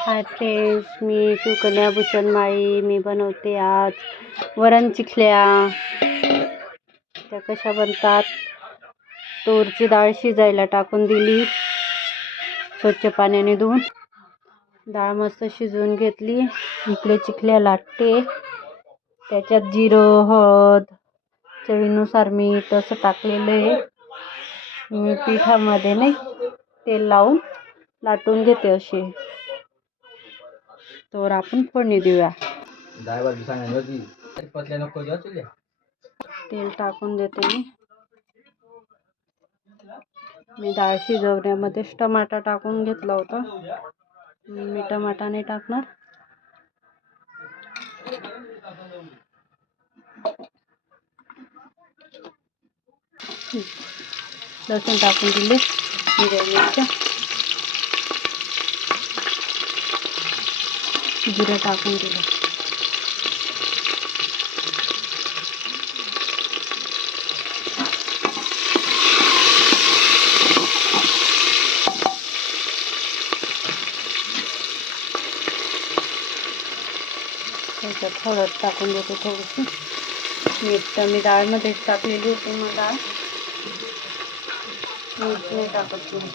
Hi friends, मी शिवकन्या भूषण माळी. मी बनवते आज वरण चिखल्या. त्या कशा बनतात? तूरची डाळ शिजायला टाकून दिली, स्वच्छ पाण्याने धुवून. डाळ मस्त शिजवून घेतली. इकडे चिखल्या लाटते. त्याच्यात जिरं, हळद, चवीनुसार मीठ असं टाकलेलं आहे. मी पिठामध्ये नाही तेल लावून लाटून घेते अशी. तर आपण फोडणी देऊया. तेल टाकून देते मी डाळ शिजवण्यामध्येच टमाटा टाकून घेतला होता. मी टमाटा नाही टाकणार. लसूण टाकून दिले, हिरव्या मिरच्या, जिरं टाकून दिलं. त्याच्यात हळद टाकून देते थोडीशी. मीठ तर मी डाळमध्येच टाकलेली होती. मग डाळ मीठ नाही टाकत मी.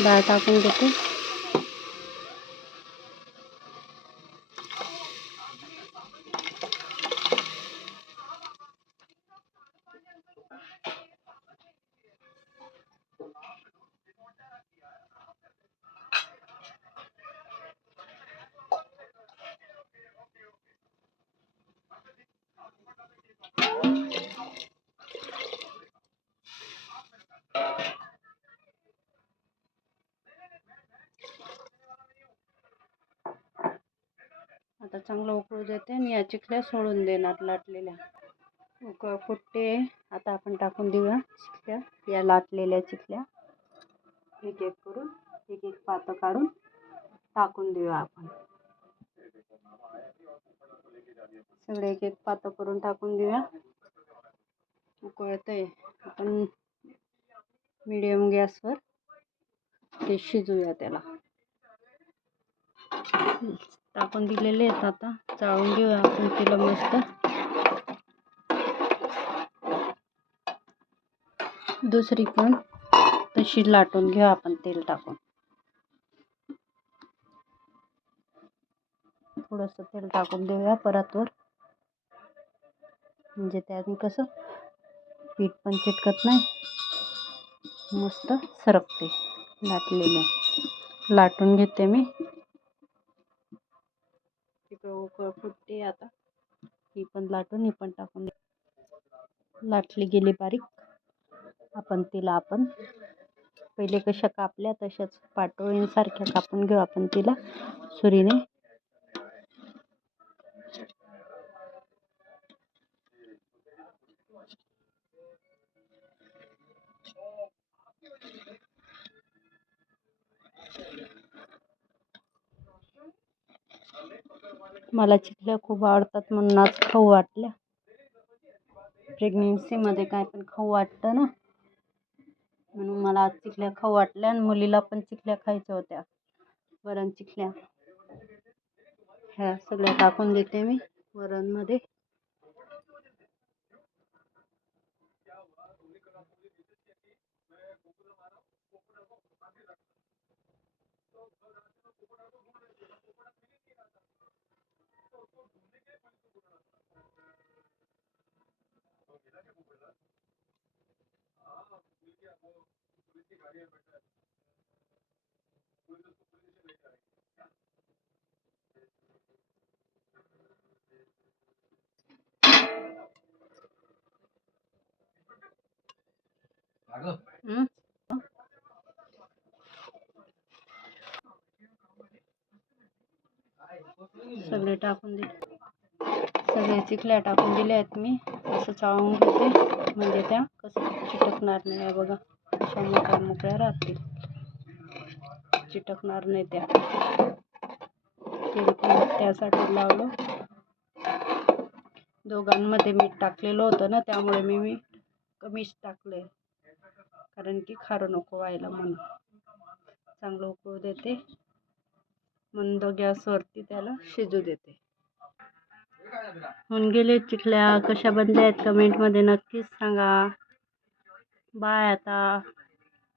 डाळ टाकून देते. आता चांगलं उकळू देते आणि या चिखल्या सोडून देणार लाटलेल्या. उकळ फुटते. आता आपण टाकून देऊया चिखल्या, या लाटलेल्या चिखल्या. एक एक करून, एक एक पातं काढून टाकून देऊया आपण. सगळे एक एक पातं करून टाकून देऊया. उकळतंय. आपण मीडियम गॅसवर ते शिजूया. त्याला टाकून दिलेले आहेत. आता चाळून घेऊया आपण तिला मस्त. दुसरी पण तशी लाटून घेऊ आपण तेल टाकून. थोडंसं तेल टाकून देऊया परतवर, म्हणजे त्याने कसं पीठ पण चिटकत नाही, मस्त सरकते. लाटलेले लाटून घेते मी. तिकडं उकळ फुटते. आता ही पण लाटून, ही पण टाकून लाटली गेली बारीक. आपण तिला पहिले कशा कापल्या तशाच पाटोळींसारख्या कापून घेऊ आपण तिला सुरीने. मला चिखल्या खूप आवडतात म्हणून आज खाऊ वाटल्या. प्रेग्नेन्सीमध्ये काय पण खाऊ वाटतं ना, म्हणून मला आज चिखल्या खाऊ वाटल्या. आणि मुलीला पण चिखल्या खायच्या होत्या, वरण चिखल्या. ह्या सगळ्या टाकून देते मी वरणमध्ये. सगळे टाकून दिले. सगळे चिखल्या टाकून दिले आहेत मी. असं चाळून घेते, म्हणजे त्या कसं चिटकणार नाही. बघा अशा मोकळ्या मोकळ्या राहतील, चिटकणार नाही त्या. तेल पण त्यासाठी लावलं. दोघांमध्ये मीठ टाकलेलं होतं ना, त्यामुळे मी मीठ कमीच टाकलंय. कारण की खारं नको व्हायला म्हणून. चांगलं उकळू देते, मंद गॅसवरती त्याला शिजू देते. होऊन गेले चिखल्या. कशा बनल्या आहेत कमेंटमध्ये नक्कीच सांगा. बाय आता.